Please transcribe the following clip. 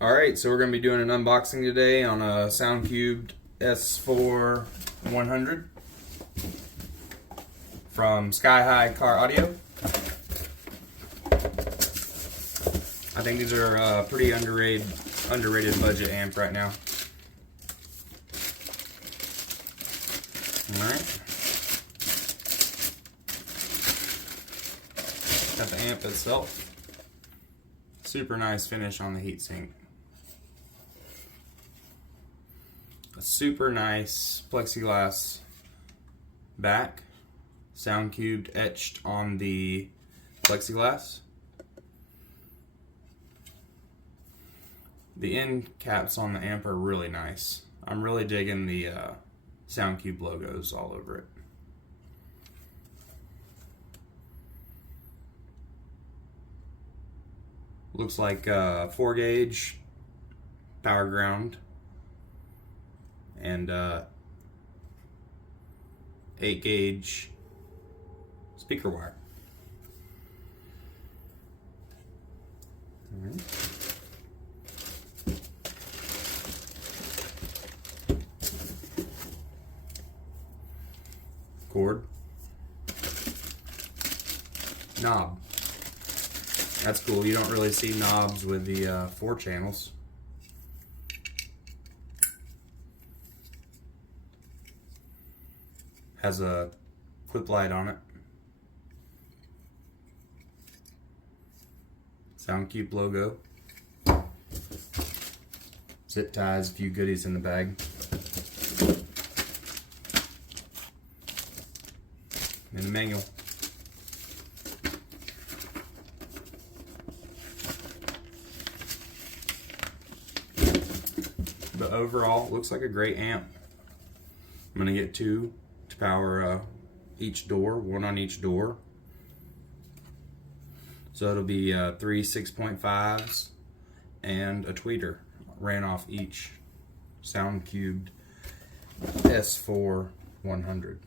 Alright, so we're going to be doing an unboxing today on a Soundqubed s4-100 from Sky High Car Audio. I think these are a pretty underrated budget amp right now. Alright. Got the amp itself. Super nice finish on the heatsink. A super nice plexiglass back, Soundqubed etched on the plexiglass. The end caps on the amp are really nice. I'm really digging the Soundqubed logos all over it. Looks like 4 gauge power ground and 8 gauge speaker wire. All right. Cord. Knob. That's cool. You don't really see knobs with the 4 channels. Has a clip light on it. Soundqubed logo. Zip ties, a few goodies in the bag. And the manual. But overall, it looks like a great amp. I'm gonna get 2 to power each door, 1 on each door. So it'll be 3 6.5s and a tweeter ran off each Soundqubed s4-100.